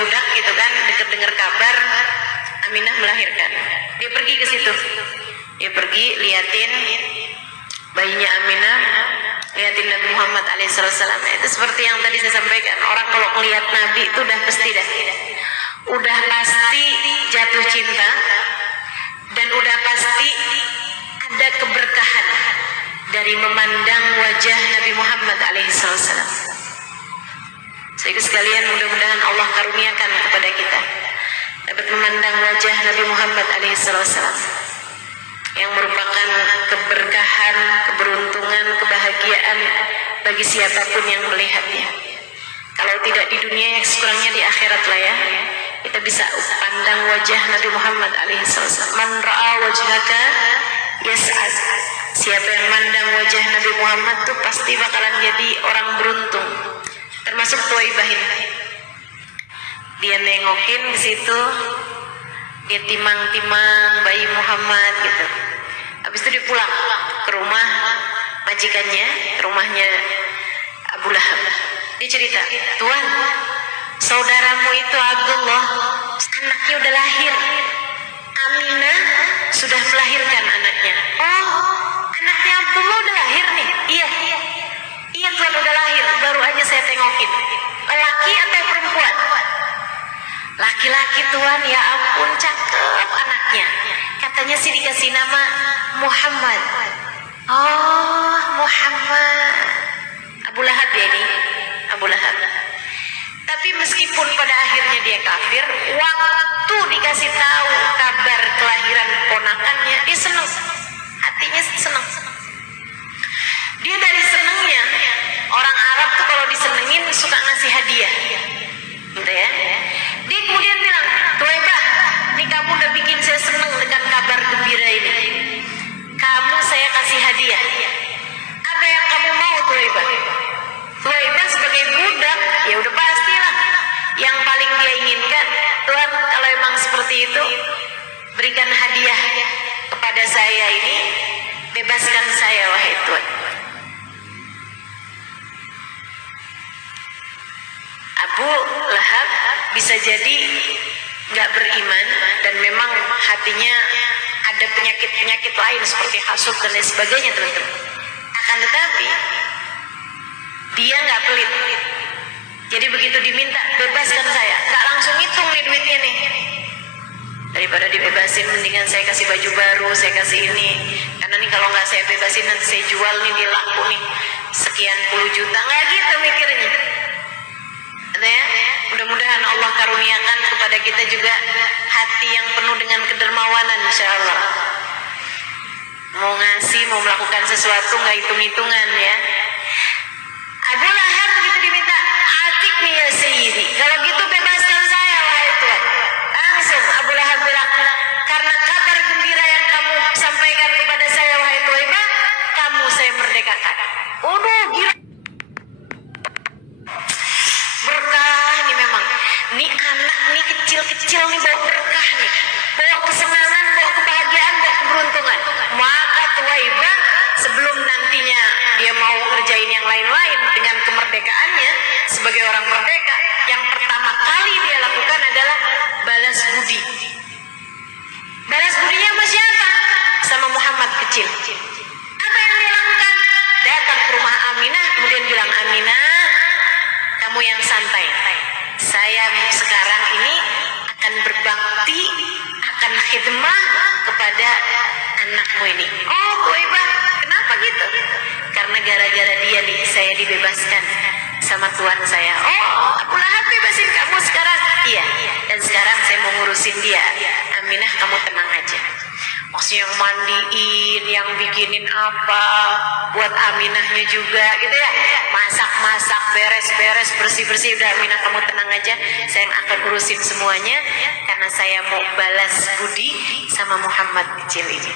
budak gitu kan, dengar kabar Aminah melahirkan. Dia pergi ke situ. Dia pergi liatin bayinya Aminah, liatin Nabi Muhammad alaihissalam. Itu seperti yang tadi saya sampaikan, orang kalau melihat Nabi itu udah pasti jatuh cinta, dan udah pasti ada keberkahan dari memandang wajah Nabi Muhammad alaihissalam. Saudara sekalian, mudah-mudahan Allah karuniakan kepada kita dapat memandang wajah Nabi Muhammad alaihissalam yang merupakan keberkahan, keberuntungan, kebahagiaan bagi siapapun yang melihatnya. Kalau tidak di dunia, yang sekurangnya di akhirat lah ya, kita bisa pandang wajah Nabi Muhammad alaihissalam. Man ra'a wajhaka yas'ad. Siapa yang mandang wajah Nabi Muhammad tuh pasti bakalan jadi orang beruntung. Termasuk Thuwaibah ini. Dia nengokin ke situ, dia timang-timang bayi Muhammad gitu. Habis itu dia pulang ke rumah majikannya, rumahnya Abu Lahab. Dia cerita, "Tuan, saudaramu itu Abdullah, anaknya udah lahir. Aminah sudah melahirkan anaknya." "Oh, anaknya Abdullah udah lahir nih?" Iya Tuan, udah lahir, baru aja saya tengokin." "Laki atau perempuan?" "Laki-laki Tuan." "Ya ampun, cakep anaknya. Katanya sih dikasih nama Muhammad." "Oh, Muhammad." Abu Lahab ya ini, Abu Lahab. Tapi meskipun pada akhirnya dia kafir, waktu dikasih tahu kabar kelahiran ponakannya, dia senang. Hatinya senang. Dia dari senangnya, orang Arab tuh kalau disenengin suka ngasih hadiah. Gitu ya. Dia kemudian bilang, "Thuwaibah, ini kamu udah bikin saya senang dengan kabar gembira ini. Kamu saya kasih hadiah. Apa yang kamu mau, Thuwaibah?" Thuwaibah sebagai budak, ya udah pastilah. Yang paling dia inginkan, "Tuan, kalau emang seperti itu, berikan hadiah kepada saya ini, bebaskan saya, wahai Tuan." Abu Lahab bisa jadi nggak beriman dan memang hatinya ada penyakit-penyakit lain seperti hasud dan lain sebagainya, teman-teman. Akan tetapi dia nggak pelit. Jadi begitu diminta, "Bebaskan saya," nggak langsung hitung nih duitnya nih. Daripada dibebasin, mendingan saya kasih baju baru, saya kasih ini. Karena nih kalau nggak saya bebasin nanti saya jual nih, dia laku nih sekian puluh juta. Nggak gitu mikirnya. Ya, mudah-mudahan Allah karuniakan kepada kita juga hati yang penuh dengan kedermawanan, insya Allah. Mau ngasih, mau melakukan sesuatu nggak hitung-hitungan ya. Abu Lahab begitu diminta, "Atik nih ya Sayyidi, kalau gitu bebaskan saya, wahai Tuhan." Langsung Abu Lahab bilang, "Karena kabar gembira yang kamu sampaikan kepada saya, wahai Thuwaibah, kamu saya merdekakan." Udah gila. Berkah nih memang. Nih anak nih kecil-kecil nih bawa berkah nih. Bawa kesenangan, bawa kebahagiaan, bawa keberuntungan. Maka Thuwaibah sebelum nantinya dia mau ngerjain yang lain-lain dengan kemerdekaannya sebagai orang merdeka, yang pertama kali dia lakukan adalah balas budi. Balas budinya sama siapa? Sama Muhammad kecil. Apa yang dia lakukan? Datang ke rumah Aminah, kemudian bilang, "Aminah, kamu yang santai. Saya sekarang ini akan berbakti, akan khidmah kepada anakmu ini." "Oh, Thuwaibah, kenapa gitu?" "Karena gara-gara dia nih saya dibebaskan sama Tuhan saya." "Oh, Abu Lahab bebasin kamu sekarang?" "Iya, dan sekarang saya mau ngurusin dia. Aminah, kamu tenang aja." Maksudnya yang mandiin, yang bikinin apa buat Aminahnya juga gitu ya, masak-masak, beres-beres, bersih-bersih. "Udah Aminah, kamu tenang aja, saya yang akan urusin semuanya karena saya mau balas budi sama Muhammad kecil ini."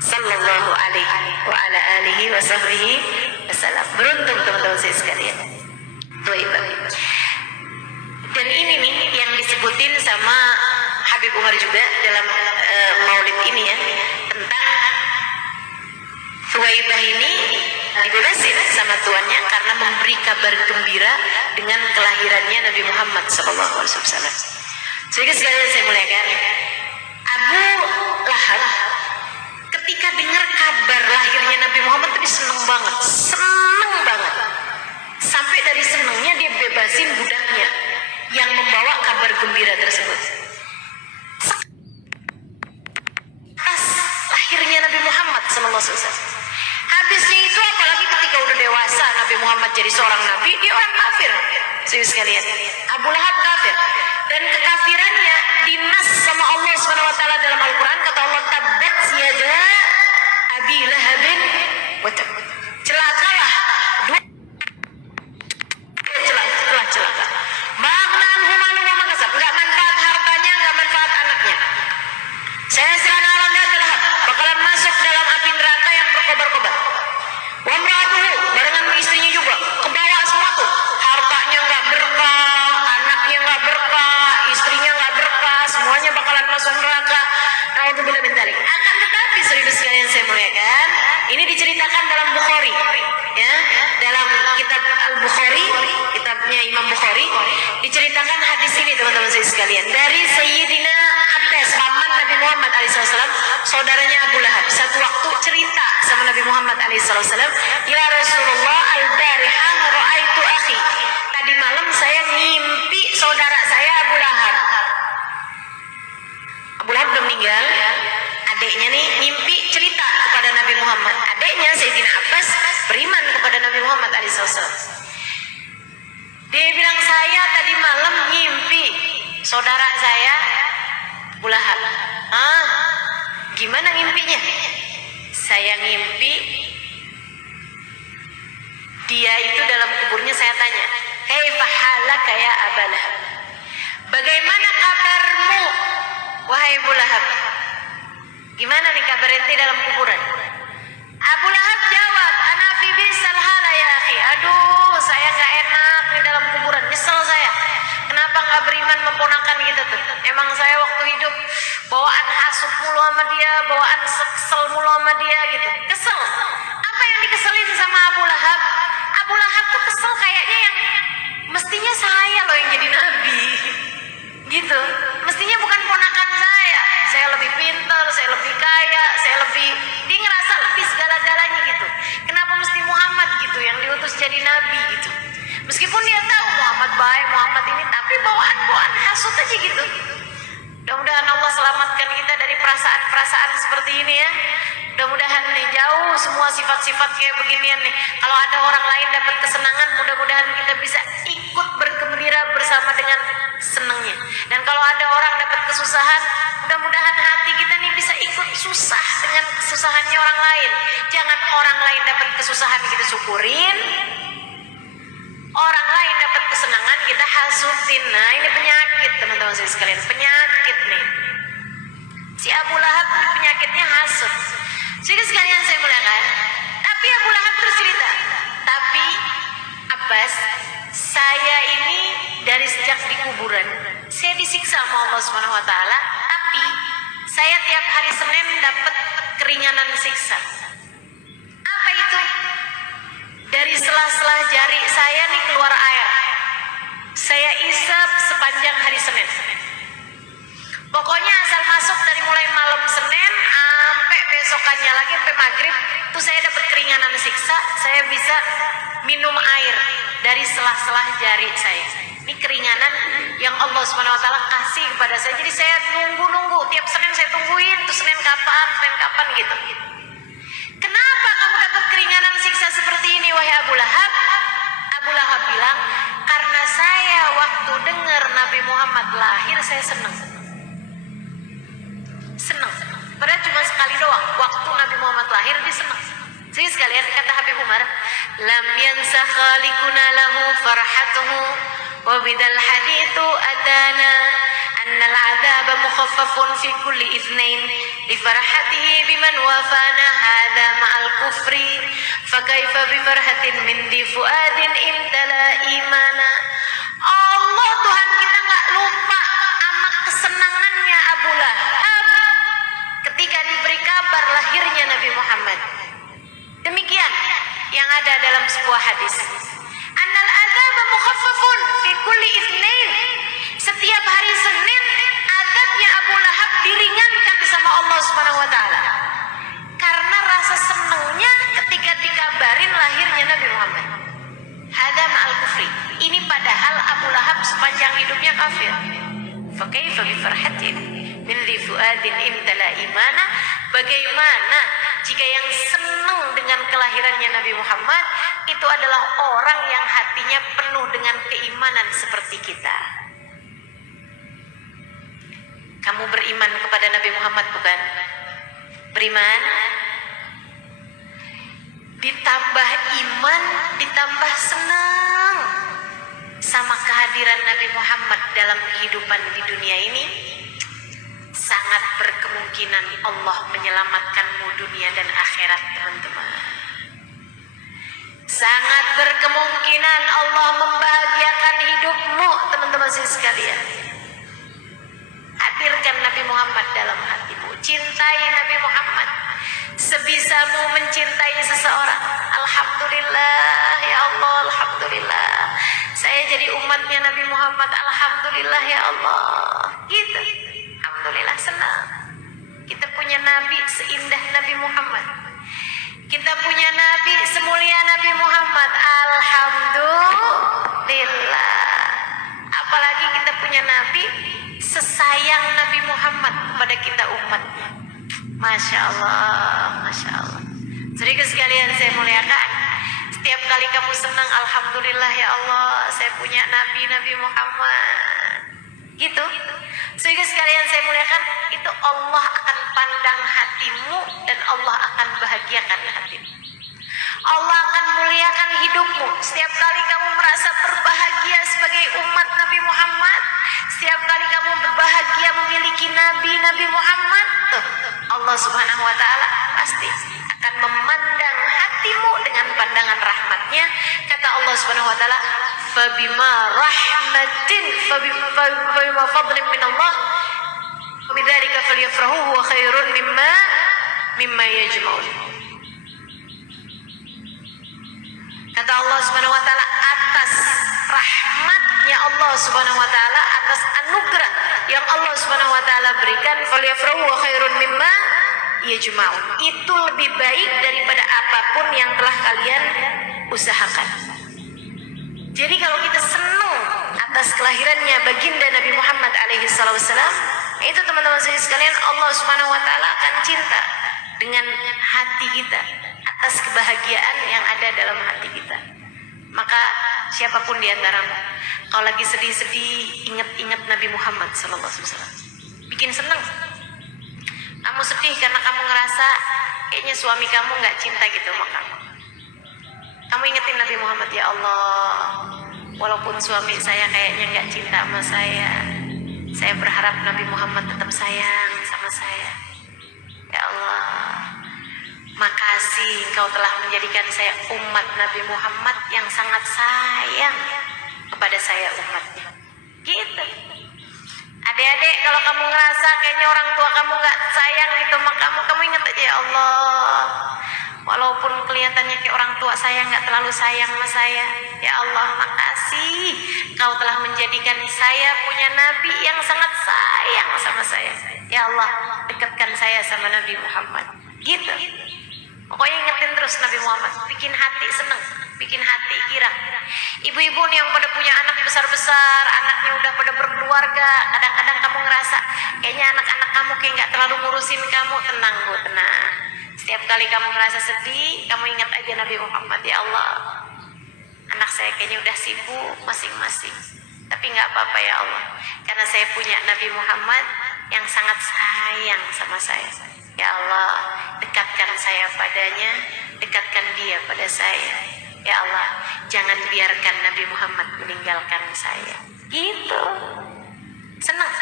Sallallahu alaihi wa ala alihi wa sahbihi wasallam. Beruntung teman-teman saya sekalian. Thuwaibah. Dan ini nih yang disebutin sama Habib Umar juga dalam maulid ini ya, tentang Thuwaibah ini dibebasin sama tuannya karena memberi kabar gembira dengan kelahirannya Nabi Muhammad SAW. Jadi sekalian saya muliakan, Abu Lahab ketika dengar kabar lahirnya Nabi Muhammad tadi seneng banget, sampai dari senengnya dia bebasin budaknya yang membawa kabar gembira tersebut. Pas lahirnya Nabi Muhammad SAW. Habisnya itu apalagi ketika udah dewasa Nabi Muhammad jadi seorang nabi, dia orang kafir. Serius sekalian, Abu Lahab kafir. Dan kekafirannya dinas sama Allah SWT dalam Al-Quran. Kata Allah, tabbat yada Abi Lahabin wa tab. Celakalah dua celaka. Magnan humalu wa makasab. Enggak manfaat hartanya, enggak manfaat anaknya. Saya serana alamnya adalah bakalan masuk dalam api neraka yang berkobar-kobar. Wa imra'atuhu, barengan istrinya juga kebawa semua tuh. Hartanya enggak berkah, anaknya enggak berkah, istrinya enggak berkah, semuanya bakalan masuk neraka. Nauzubillah min dzalik. Akan tetapi saudara sekalian saya muliakan, ini diceritakan dalam Bukhari, ya, dalam kitab Al-Bukhari, kitabnya Imam Bukhari, diceritakan hadis ini teman-teman saya sekalian dari Sayyidina Abbas, paman Nabi Muhammad SAW, saudaranya Abu Lahab. Satu waktu cerita sama Nabi Muhammad SAW, ya Rasulullah, al-barihah ra'aitu akhi. Tadi malam saya ngimpi saudara saya Abu Lahab. Abu Lahab udah meninggal, adiknya nih ngimpi cerita kepada Nabi Muhammad. Adiknya Sayyidina Abbas beriman kepada Nabi Muhammad SAW. Dia bilang, saya tadi malam ngimpi saudara saya Abu Lahab. Gimana ngimpinya? Saya ngimpi dia itu dalam kuburnya. Saya tanya, kaifa halaka ya Abu Lahab? Bagaimana kabarmu wahai Abu Lahab? Gimana nih kabar ente dalam kuburan? Abu Lahab jawab, ana fi bisal hala ya akhi. Aduh, saya nggak enak nih dalam kuburan, nyesel saya. Kenapa nggak beriman memponakan kita tuh? Emang saya waktu hidup bawaan hasut mulu sama dia, bawaan kesel mulu sama dia gitu. Kesel. Apa yang dikeselin sama Abu Lahab? Abu Lahab tuh kesel kayaknya yang mestinya saya loh yang jadi nabi. Gitu. Mestinya bukan ponakan saya. Saya lebih pintar, saya lebih kaya, saya lebih, dia ngerasa lebih segala-galanya gitu. Kenapa mesti Muhammad gitu yang diutus jadi nabi gitu? Meskipun dia tahu Muhammad baik, Muhammad ini, tapi bawaan hasut aja gitu. Mudah-mudahan Allah selamatkan kita dari perasaan-perasaan seperti ini ya. Mudah-mudahan nih jauh semua sifat-sifat kayak beginian nih. Kalau ada orang lain dapat kesenangan, mudah-mudahan kita bisa ikut bergembira bersama dengan senangnya. Dan kalau ada orang dapat kesusahan, mudah-mudahan hati kita nih bisa ikut susah dengan kesusahannya orang lain. Jangan orang lain dapat kesusahan kita syukurin, orang lain dapat kesenangan kita hasutin. Nah ini penyakit teman-teman saya sekalian, penyakit nih. Si Abu Lahab ini penyakitnya hasut. Jadi sekalian saya muliakan, tapi Abu Lahab terus cerita, tapi Abbas, saya ini dari sejak di kuburan saya disiksa sama Allah SWT, tapi saya tiap hari Senin dapat keringanan siksa. Apa itu? Dari sela-sela jari saya nih keluar air. Saya isap sepanjang hari Senin. Pokoknya asal masuk dari mulai malam Senin sampai besokannya lagi sampai maghrib, tuh saya dapat keringanan siksa. Saya bisa minum air dari sela-sela jari saya. Ini keringanan yang Allah SWT kasih kepada saya. Jadi saya nunggu-nunggu tiap Senin, saya tungguin tuh Senin kapan gitu. Kenapa kamu dapat keringanan siksa seperti ini wahai Abu Lahab? Abu Lahab bilang, karena saya waktu dengar Nabi Muhammad lahir saya senang. Padahal cuma sekali doang, waktu Nabi Muhammad lahir dia senang. Jadi sekalian kata Habib Umar, lam yansa khaliquna lahu farhatuhu wa bidal hadithu atana annal adhaba mukhaffafun fi kulli ithnain li farhatihi biman wafana hadha ma'al kufri fa kaifa bi farhatin min di fuadin imtala imana. Allah Tuhan kita nggak lupa sama kesenangannya Abu Lahab ketika diberi kabar lahirnya Nabi Muhammad. Demikian yang ada dalam sebuah hadis, annal adzaba mukhaffafun fi kulli itsnain. Setiap hari Senin adabnya Abu Lahab diringankan sama Allah Subhanahu wa taala. Karena rasa senangnya ketika dikabarin lahirnya Nabi Muhammad. Hada ma'al kufri. Ini padahal Abu Lahab sepanjang hidupnya kafir. Fa kaifa bi farhatin min dhi fuadin imtala imana. Bagaimana jika yang senang dengan kelahirannya Nabi Muhammad itu adalah orang yang hatinya penuh dengan keimanan seperti kita. Kamu beriman kepada Nabi Muhammad bukan? Beriman, ditambah iman, ditambah senang sama kehadiran Nabi Muhammad dalam kehidupan di dunia ini, sangat berkemungkinan Allah menyelamatkanmu dunia dan akhirat, teman-teman. Sangat berkemungkinan Allah membahagiakan hidupmu, teman-teman sekalian. Hadirkan Nabi Muhammad dalam hatimu. Cintai Nabi Muhammad sebisamu mencintai seseorang. Alhamdulillah ya Allah, alhamdulillah saya jadi umatnya Nabi Muhammad. Alhamdulillah ya Allah. Gitu. Alhamdulillah, senang kita punya Nabi seindah Nabi Muhammad. Kita punya Nabi semulia Nabi Muhammad. Alhamdulillah. Apalagi kita punya Nabi sesayang Nabi Muhammad kepada kita umatnya. Masya Allah, Masya Allah. Saudara sekalian saya muliakan, setiap kali kamu senang, alhamdulillah ya Allah, saya punya Nabi Muhammad. Gitu. Saudara sekalian saya muliakan, itu Allah akan pandang hatimu dan Allah akan bahagiakan hatimu. Allah akan muliakan hidupmu. Setiap kali kamu merasa berbahagia sebagai umat Nabi Muhammad, setiap kali kamu berbahagia memiliki Nabi Muhammad, Allah Subhanahu wa taala pasti akan memandang hatimu dengan pandangan rahmatnya. Kata Allah Subhanahu wa taala, "Fabima rahmatin fabima fadlin min Allah, bidzalika falyafrahu huwa khairun mimma yajma'un." Kata Allah Subhanahu wa taala, atas rahmatnya Allah Subhanahu wa taala, atas anugerah yang Allah Subhanahu wa taala berikan, falyafrahu wa khairun mimma yajma'un. Itu lebih baik daripada apapun yang telah kalian usahakan. Jadi kalau kita senang atas kelahirannya baginda Nabi Muhammad alaihi wasallam, itu teman-teman sekalian, Allah Subhanahu wa taala akan cinta dengan hati kita atas kebahagiaan yang ada dalam hati kita. Maka siapapun di antaramu, kalau lagi sedih-sedih, ingat-ingat Nabi Muhammad sallallahu alaihi wasallam. Bikin senang. Kamu sedih karena kamu ngerasa kayaknya suami kamu nggak cinta gitu sama kamu. Kamu ingetin Nabi Muhammad, ya Allah, walaupun suami saya kayaknya nggak cinta sama saya berharap Nabi Muhammad tetap sayang sama saya. Ya Allah, makasih Engkau telah menjadikan saya umat Nabi Muhammad yang sangat sayang kepada saya umatnya. Gitu. Adik-adik, kalau kamu ngerasa kayaknya orang tua kamu gak sayang gitu sama kamu ingat aja, ya Allah, walaupun kelihatannya kayak orang tua saya gak terlalu sayang sama saya, ya Allah, makasih Kau telah menjadikan saya punya Nabi yang sangat sayang sama saya. Ya Allah, dekatkan saya sama Nabi Muhammad. Gitu. Pokoknya ingetin terus Nabi Muhammad, bikin hati seneng, bikin hati girang. Ibu-ibu nih yang pada punya anak besar-besar, anaknya udah pada berkeluarga, kadang-kadang kamu ngerasa kayaknya anak-anak kamu kayak gak terlalu ngurusin kamu. Tenang Bu, tenang. Setiap kali kamu ngerasa sedih, kamu ingat aja Nabi Muhammad. Ya Allah, anak saya kayaknya udah sibuk masing-masing, tapi gak apa-apa ya Allah, karena saya punya Nabi Muhammad yang sangat sayang sama saya. Ya Allah, dekatkan saya padanya, dekatkan dia pada saya. Ya Allah, jangan biarkan Nabi Muhammad meninggalkan saya. Gitu. Senang,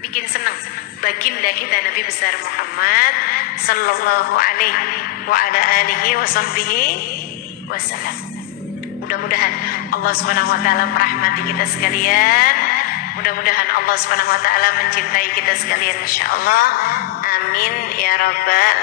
bikin senang baginda kita Nabi besar Muhammad sallallahu alaihi wa ala alihi wasallam. Mudah-mudahan Allah Subhanahu wa taala merahmati kita sekalian. Mudah-mudahan Allah Subhanahu wa taala mencintai kita sekalian insyaallah. Amin ya rabbal